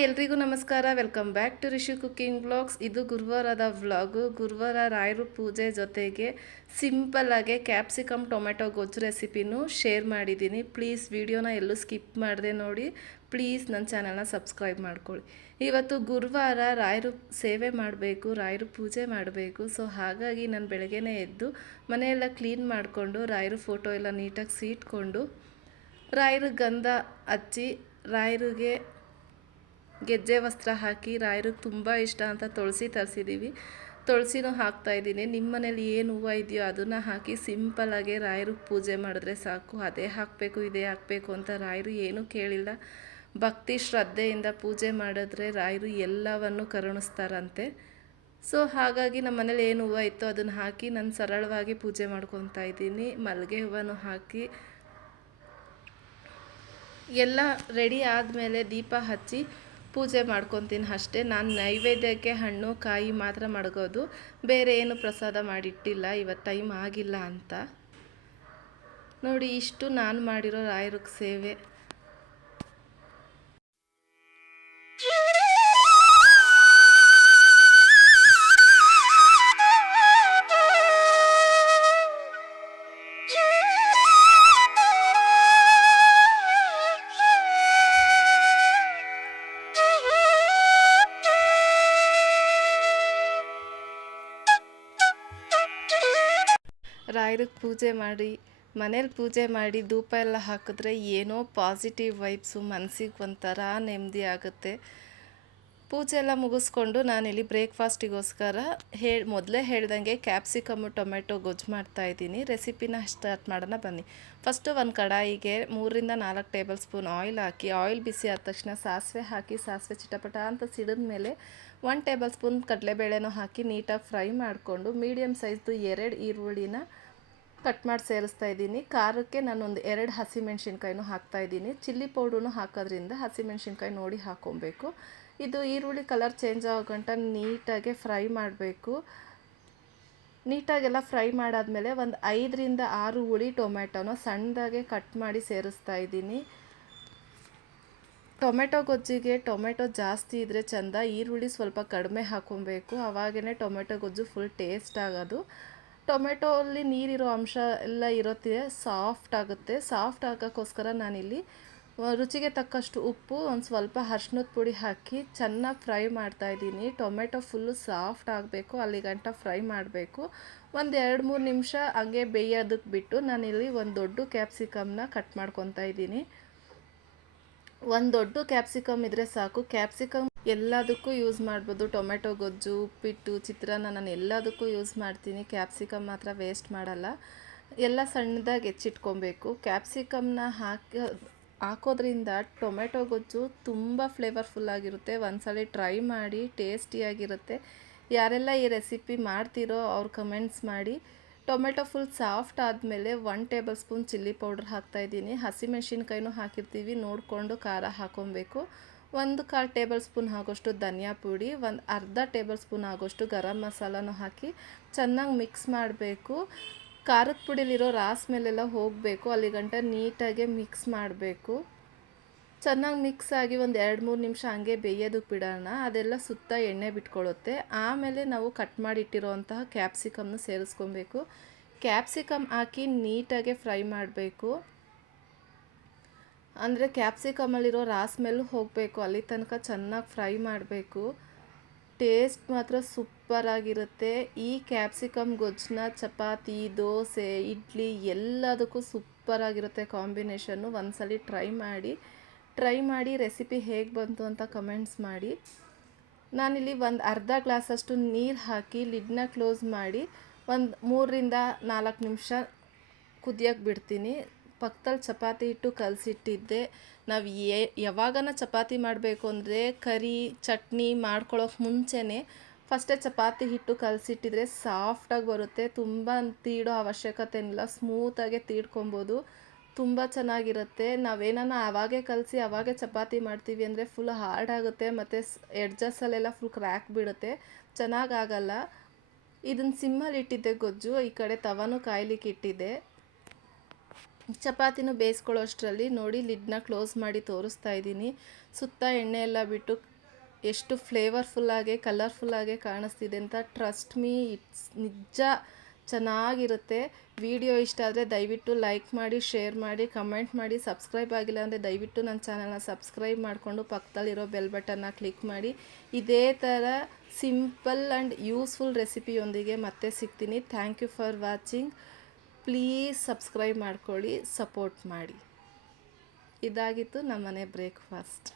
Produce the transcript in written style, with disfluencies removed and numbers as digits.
Hi ಎಲ್ರಿಗೂ ನಮಸ್ಕಾರ. Welcome back to Rishi cooking vlogs. ಇದು ಗುರುವಾರದ ವ್ಲಾಗು. ಗುರುವಾರ ರಾಯರು ಪೂಜೆ ಜೊತೆಗೆ ಸಿಂಪಲ್ಲಾಗೆ ಕ್ಯಾಪ್ಸಿಕಮ್ ಟೊಮೆಟೊ ಗೊಜ್ಜು ರೆಸಿಪಿನೂ ಶೇರ್ ಮಾಡಿದ್ದೀನಿ. ಪ್ಲೀಸ್ ವಿಡಿಯೋನ ಎಲ್ಲೂ ಸ್ಕಿಪ್ ಮಾಡದೆ ನೋಡಿ. ಪ್ಲೀಸ್ ನನ್ನ ಚಾನಲ್ನ ಸಬ್ಸ್ಕ್ರೈಬ್ ಮಾಡ್ಕೊಳ್ಳಿ. ಇವತ್ತು ಗುರುವಾರ ರಾಯರು ಸೇವೆ ಮಾಡಬೇಕು, ರಾಯರು ಪೂಜೆ ಮಾಡಬೇಕು. ಸೊ ಹಾಗಾಗಿ ನಾನು ಬೆಳಗ್ಗೆನೇ ಎದ್ದು ಮನೆಯೆಲ್ಲ ಕ್ಲೀನ್ ಮಾಡಿಕೊಂಡು ರಾಯರು ಫೋಟೋ ಎಲ್ಲ ನೀಟಾಗಿ ಸೀಟ್ಕೊಂಡು ರಾಯರು ಗಂಧ ಹಚ್ಚಿ ರಾಯರಿಗೆ ಗೆಜ್ಜೆ ವಸ್ತ್ರ ಹಾಕಿ ರಾಯರಿಗೆ ತುಂಬ ಇಷ್ಟ ಅಂತ ತುಳಸಿ ತರಿಸಿದ್ದೀವಿ. ತುಳಸಿನೂ ಹಾಕ್ತಾಯಿದ್ದೀನಿ. ನಿಮ್ಮ ಮನೇಲಿ ಏನು ಹೂವು ಇದೆಯೋ ಅದನ್ನು ಹಾಕಿ ಸಿಂಪಲ್ಲಾಗೆ ರಾಯರಿಗೆ ಪೂಜೆ ಮಾಡಿದ್ರೆ ಸಾಕು. ಅದೇ ಹಾಕಬೇಕು ಇದೇ ಹಾಕಬೇಕು ಅಂತ ರಾಯರು ಏನೂ ಕೇಳಿಲ್ಲ. ಭಕ್ತಿ ಶ್ರದ್ಧೆಯಿಂದ ಪೂಜೆ ಮಾಡಿದ್ರೆ ರಾಯರು ಎಲ್ಲವನ್ನು ಕರುಣಿಸ್ತಾರಂತೆ. ಸೊ ಹಾಗಾಗಿ ನಮ್ಮ ಮನೇಲಿ ಏನು ಹೂವು ಇತ್ತು ಅದನ್ನು ಹಾಕಿ ನಾನು ಸರಳವಾಗಿ ಪೂಜೆ ಮಾಡ್ಕೊತಾ ಇದ್ದೀನಿ. ಮಲ್ಲಿಗೆ ಹೂವನ್ನು ಹಾಕಿ ಎಲ್ಲ ರೆಡಿ ಆದಮೇಲೆ ದೀಪ ಹಚ್ಚಿ ಪೂಜೆ ಮಾಡ್ಕೊತೀನಿ ಅಷ್ಟೇ. ನಾನು ನೈವೇದ್ಯಕ್ಕೆ ಹಣ್ಣು ಕಾಯಿ ಮಾತ್ರ ಮಡಗೋದು, ಬೇರೆ ಏನು ಪ್ರಸಾದ ಮಾಡಿಟ್ಟಿಲ್ಲ. ಇವತ್ತು ಟೈಮ್ ಆಗಿಲ್ಲ ಅಂತ ನೋಡಿ. ಇಷ್ಟು ನಾನು ಮಾಡಿರೋ ರಾಯರಿಗೆ ಸೇವೆ. ರಾಯರಿಗೆ ಪೂಜೆ ಮಾಡಿ ಮನೇಲಿ ಪೂಜೆ ಮಾಡಿ ಧೂಪ ಎಲ್ಲ ಹಾಕಿದ್ರೆ ಏನೋ ಪಾಸಿಟಿವ್ ವೈಬ್ಸು, ಮನಸ್ಸಿಗೆ ಒಂಥರ ನೆಮ್ಮದಿ ಆಗುತ್ತೆ. ಪೂಜೆ ಎಲ್ಲ ಮುಗಿಸ್ಕೊಂಡು ನಾನಿಲ್ಲಿ ಬ್ರೇಕ್ಫಾಸ್ಟಿಗೋಸ್ಕರ ಮೊದಲೇ ಹೇಳ್ದಂಗೆ ಕ್ಯಾಪ್ಸಿಕಮ್ಮು ಟೊಮೆಟೊ ಗೊಜ್ಜು ಮಾಡ್ತಾಯಿದ್ದೀನಿ. ರೆಸಿಪಿನ ಸ್ಟಾರ್ಟ್ ಮಾಡೋಣ ಬನ್ನಿ. ಫಸ್ಟು ಒಂದು ಕಡಾಯಿಗೆ 3-4 ಟೇಬಲ್ ಸ್ಪೂನ್ ಆಯಿಲ್ ಹಾಕಿ, ಆಯಿಲ್ ಬಿಸಿ ಆದ ತಕ್ಷಣ ಸಾಸಿವೆ ಹಾಕಿ, ಸಾಸಿವೆ ಚಿಟಪಟ ಅಂತ ಸಿಡಿದ ಮೇಲೆ 1 ಟೇಬಲ್ ಸ್ಪೂನ್ ಕಡಲೆಬೇಳೆನೂ ಹಾಕಿ ನೀಟಾಗಿ ಫ್ರೈ ಮಾಡಿಕೊಂಡು ಮೀಡಿಯಮ್ ಸೈಜ್ದು 2 ಈರುಳ್ಳಿನ ಕಟ್ ಮಾಡಿ ಸೇರಿಸ್ತಾ ಇದ್ದೀನಿ. ಖಾರಕ್ಕೆ ನಾನೊಂದು 2 ಹಸಿಮೆಣ್ಸಿನ್ಕಾಯಿನೂ ಹಾಕ್ತಾಯಿದ್ದೀನಿ. ಚಿಲ್ಲಿ ಪೌಡ್ರೂ ಹಾಕೋದ್ರಿಂದ ಹಸಿಮೆಣ್ಸಿನ್ಕಾಯಿ ನೋಡಿ ಹಾಕ್ಕೊಬೇಕು. ಇದು ಈರುಳ್ಳಿ ಕಲರ್ ಚೇಂಜ್ ಆಗೋ ಗಂಟ ನೀಟಾಗೆ ಫ್ರೈ ಮಾಡಬೇಕು. ನೀಟಾಗೆಲ್ಲ ಫ್ರೈ ಮಾಡಾದಮೇಲೆ ಒಂದು 5-6 ಹುಳಿ ಟೊಮೆಟೊನ ಸಣ್ಣದಾಗೆ ಕಟ್ ಮಾಡಿ ಸೇರಿಸ್ತಾ ಇದ್ದೀನಿ. ಟೊಮೆಟೊ ಗೊಜ್ಜಿಗೆ ಟೊಮೆಟೊ ಜಾಸ್ತಿ ಇದ್ದರೆ ಚೆಂದ, ಈರುಳ್ಳಿ ಸ್ವಲ್ಪ ಕಡಿಮೆ ಹಾಕ್ಕೊಬೇಕು. ಆವಾಗೇ ಟೊಮೆಟೊ ಗೊಜ್ಜು ಫುಲ್ ಟೇಸ್ಟ್ ಆಗೋದು. ಟೊಮೆಟೊ ಅಲ್ಲಿ ನೀರಿರೋ ಅಂಶ ಎಲ್ಲ ಇರುತ್ತೆ, ಸಾಫ್ಟ್ ಆಗುತ್ತೆ. ಸಾಫ್ಟ್ ಆಗೋಕ್ಕೋಸ್ಕರ ನಾನಿಲ್ಲಿ ರುಚಿಗೆ ತಕ್ಕಷ್ಟು ಉಪ್ಪು, ಒಂದು ಸ್ವಲ್ಪ ಅರಿಶಿನದ ಪುಡಿ ಹಾಕಿ ಚೆನ್ನಾಗಿ ಫ್ರೈ ಮಾಡ್ತಾಯಿದ್ದೀನಿ. ಟೊಮೆಟೊ ಫುಲ್ಲು ಸಾಫ್ಟ್ ಆಗಬೇಕು, ಅಲ್ಲಿ ಗಂಟ ಫ್ರೈ ಮಾಡಬೇಕು. ಒಂದು 2-3 ನಿಮಿಷ ಹಂಗೆ ಬೇಯೋದಕ್ಕೆ ಬಿಟ್ಟು ನಾನಿಲ್ಲಿ ಒಂದು ದೊಡ್ಡ ಕ್ಯಾಪ್ಸಿಕಮ್ನ ಕಟ್ ಮಾಡ್ಕೊತಾ ಇದ್ದೀನಿ. ಒಂದು ದೊಡ್ಡ ಕ್ಯಾಪ್ಸಿಕಮ್ ಇದ್ದರೆ ಸಾಕು. ಕ್ಯಾಪ್ಸಿಕಮ್ ಎಲ್ಲದಕ್ಕೂ ಯೂಸ್ ಮಾಡ್ಬೋದು. ಟೊಮೆಟೊ ಗೊಜ್ಜು, ಉಪ್ಪಿಟ್ಟು, ಚಿತ್ರಾನ್ನ, ನಾನು ಎಲ್ಲದಕ್ಕೂ ಯೂಸ್ ಮಾಡ್ತೀನಿ. ಕ್ಯಾಪ್ಸಿಕಮ್ ಮಾತ್ರ ವೇಸ್ಟ್ ಮಾಡಲ್ಲ. ಎಲ್ಲ ಸಣ್ಣದಾಗಿ ಹೆಚ್ಚಿಟ್ಕೊಬೇಕು. ಕ್ಯಾಪ್ಸಿಕಮ್ನ ಹಾಕೋದ್ರಿಂದ ಟೊಮೆಟೊ ಗೊಜ್ಜು ತುಂಬ ಫ್ಲೇವರ್ಫುಲ್ಲಾಗಿರುತ್ತೆ. ಒಂದ್ಸಲ ಟ್ರೈ ಮಾಡಿ, ಟೇಸ್ಟಿಯಾಗಿರುತ್ತೆ. ಯಾರೆಲ್ಲ ಈ ರೆಸಿಪಿ ಮಾಡ್ತೀರೋ ಅವ್ರು ಕಮೆಂಟ್ಸ್ ಮಾಡಿ. ಟೊಮೆಟೊ ಫುಲ್ ಸಾಫ್ಟ್ ಆದಮೇಲೆ 1 ಟೇಬಲ್ ಸ್ಪೂನ್ ಚಿಲ್ಲಿ ಪೌಡ್ರ್ ಹಾಕ್ತಾಯಿದ್ದೀನಿ. ಹಸಿಮೆಣ್ಸಿನ್ಕಾಯಿನೂ ಹಾಕಿರ್ತೀವಿ, ನೋಡಿಕೊಂಡು ಖಾರ ಹಾಕ್ಕೊಬೇಕು. 1/4 ಟೇಬಲ್ ಸ್ಪೂನ್ ಆಗೋಷ್ಟು ಧನಿಯಾ ಪುಡಿ, ಒಂದು ಅರ್ಧ ಟೇಬಲ್ ಸ್ಪೂನ್ ಆಗೋಷ್ಟು ಗರಂ ಮಸಾಲನೂ ಹಾಕಿ ಚೆನ್ನಾಗಿ ಮಿಕ್ಸ್ ಮಾಡಬೇಕು. ಖಾರದ ಪುಡಿಲಿರೋ ರಾಸ್ ಮೇಲೆಲ್ಲ ಹೋಗಬೇಕು, ಅಲ್ಲಿ ಗಂಟ ನೀಟಾಗೆ ಮಿಕ್ಸ್ ಮಾಡಬೇಕು. ಚೆನ್ನಾಗಿ ಮಿಕ್ಸ್ ಆಗಿ ಒಂದು 2-3 ನಿಮಿಷ ಹಂಗೆ ಬೇಯೋದಕ್ಕೆ ಬಿಡೋಣ. ಅದೆಲ್ಲ ಸುತ್ತ ಎಣ್ಣೆ ಬಿಟ್ಕೊಳ್ಳುತ್ತೆ. ಆಮೇಲೆ ನಾವು ಕಟ್ ಮಾಡಿಟ್ಟಿರೋಂತಹ ಕ್ಯಾಪ್ಸಿಕಮ್ನ ಸೇರಿಸ್ಕೊಬೇಕು. ಕ್ಯಾಪ್ಸಿಕಮ್ ಹಾಕಿ ನೀಟಾಗೆ ಫ್ರೈ ಮಾಡಬೇಕು. ಅಂದರೆ ಕ್ಯಾಪ್ಸಿಕಮಲ್ಲಿರೋ ರಾಸ್ ಮೇಲೂ ಹೋಗಬೇಕು, ಅಲ್ಲಿ ತನಕ ಚೆನ್ನಾಗಿ ಫ್ರೈ ಮಾಡಬೇಕು. ಟೇಸ್ಟ್ ಮಾತ್ರ ಸೂಪರಾಗಿರುತ್ತೆ. ಈ ಕ್ಯಾಪ್ಸಿಕಮ್ ಗೊಜ್ಜನ್ನ ಚಪಾತಿ, ದೋಸೆ, ಇಡ್ಲಿ ಎಲ್ಲದಕ್ಕೂ ಸೂಪರಾಗಿರುತ್ತೆ ಕಾಂಬಿನೇಷನ್ನು. ಒಂದ್ಸಲ ಟ್ರೈ ಮಾಡಿ ರೆಸಿಪಿ ಹೇಗೆ ಬಂತು ಅಂತ ಕಮೆಂಟ್ಸ್ ಮಾಡಿ. ನಾನಿಲ್ಲಿ ಒಂದು ಅರ್ಧ ಗ್ಲಾಸಷ್ಟು ನೀರು ಹಾಕಿ ಲಿಡ್ನ ಕ್ಲೋಸ್ ಮಾಡಿ ಒಂದು 3-4 ನಿಮಿಷ ಕುದಿಯೋಕ್ಕೆ ಬಿಡ್ತೀನಿ. ಪಕ್ಕದಲ್ಲಿ ಚಪಾತಿ ಹಿಟ್ಟು ಕಲಸಿಟ್ಟಿದ್ದೆ. ನಾವು ಯಾವಾಗನ ಚಪಾತಿ ಮಾಡಬೇಕು ಅಂದರೆ ಕರಿ ಚಟ್ನಿ ಮಾಡ್ಕೊಳ್ಳೋಕೆ ಮುಂಚೆನೇ ಫಸ್ಟೇ ಚಪಾತಿ ಹಿಟ್ಟು ಕಲಸಿಟ್ಟಿದ್ರೆ ಸಾಫ್ಟಾಗಿ ಬರುತ್ತೆ. ತುಂಬ ತೀಡೋ ಅವಶ್ಯಕತೆ ಇಲ್ಲ, ಸ್ಮೂತಾಗೆ ತೀಡ್ಕೊಬೋದು. ತುಂಬ ಚೆನ್ನಾಗಿರುತ್ತೆ. ನಾವೇನಾನ ಆವಾಗೇ ಕಲಸಿ ಆವಾಗೇ ಚಪಾತಿ ಮಾಡ್ತೀವಿ ಅಂದರೆ ಫುಲ್ ಹಾರ್ಡ್ ಆಗುತ್ತೆ, ಮತ್ತು ಎಡ್ಜಸ್ಸಲ್ಲೆಲ್ಲ ಫುಲ್ ಕ್ರ್ಯಾಕ್ ಬಿಡುತ್ತೆ, ಚೆನ್ನಾಗಾಗಲ್ಲ. ಇದನ್ನು ಸಿಮ್ಮಲ್ಲಿ ಇಟ್ಟಿದ್ದೆ ಗೊಜ್ಜು. ಈ ಕಡೆ ತವಾನು ಕಾಯ್ಲಿಕ್ಕೆ ಇಟ್ಟಿದ್ದೆ. ಚಪಾತಿನೂ ಬೇಯಿಸ್ಕೊಳ್ಳೋ ಅಷ್ಟರಲ್ಲಿ ನೋಡಿ ಲಿಡ್ನ ಕ್ಲೋಸ್ ಮಾಡಿ ತೋರಿಸ್ತಾ ಇದ್ದೀನಿ. ಸುತ್ತ ಎಣ್ಣೆ ಎಲ್ಲ ಬಿಟ್ಟು ಎಷ್ಟು ಫ್ಲೇವರ್ಫುಲ್ಲಾಗಿ ಕಲರ್ಫುಲ್ಲಾಗಿ ಕಾಣಿಸ್ತಿದೆ ಅಂತ. ಟ್ರಸ್ಟ್ ಮೀ, ಇಟ್ಸ್ ನಿಜ ಚೆನ್ನಾಗಿರುತ್ತೆ. ವಿಡಿಯೋ ಇಷ್ಟ ಆದರೆ ದಯವಿಟ್ಟು ಲೈಕ್ ಮಾಡಿ, ಶೇರ್ ಮಾಡಿ, ಕಮೆಂಟ್ ಮಾಡಿ. ಸಬ್ಸ್ಕ್ರೈಬ್ ಆಗಿಲ್ಲ ಅಂದರೆ ದಯವಿಟ್ಟು ನನ್ನ ಚಾನಲ್ನ ಸಬ್ಸ್ಕ್ರೈಬ್ ಮಾಡಿಕೊಂಡು ಪಕ್ಕದಲ್ಲಿರೋ ಬೆಲ್ ಬಟನ್ನ ಕ್ಲಿಕ್ ಮಾಡಿ. ಇದೇ ಥರ ಸಿಂಪಲ್ ಆ್ಯಂಡ್ ಯೂಸ್ಫುಲ್ ರೆಸಿಪಿಯೊಂದಿಗೆ ಮತ್ತೆ ಸಿಗ್ತೀನಿ. Thank you for watching. Please subscribe ಮಾಡ್ಕೊಳ್ಳಿ, ಸಪೋರ್ಟ್ ಮಾಡಿ. ಇದಾಗಿತ್ತು ನಮ್ಮನೆ ಬ್ರೇಕ್ಫಾಸ್ಟ್.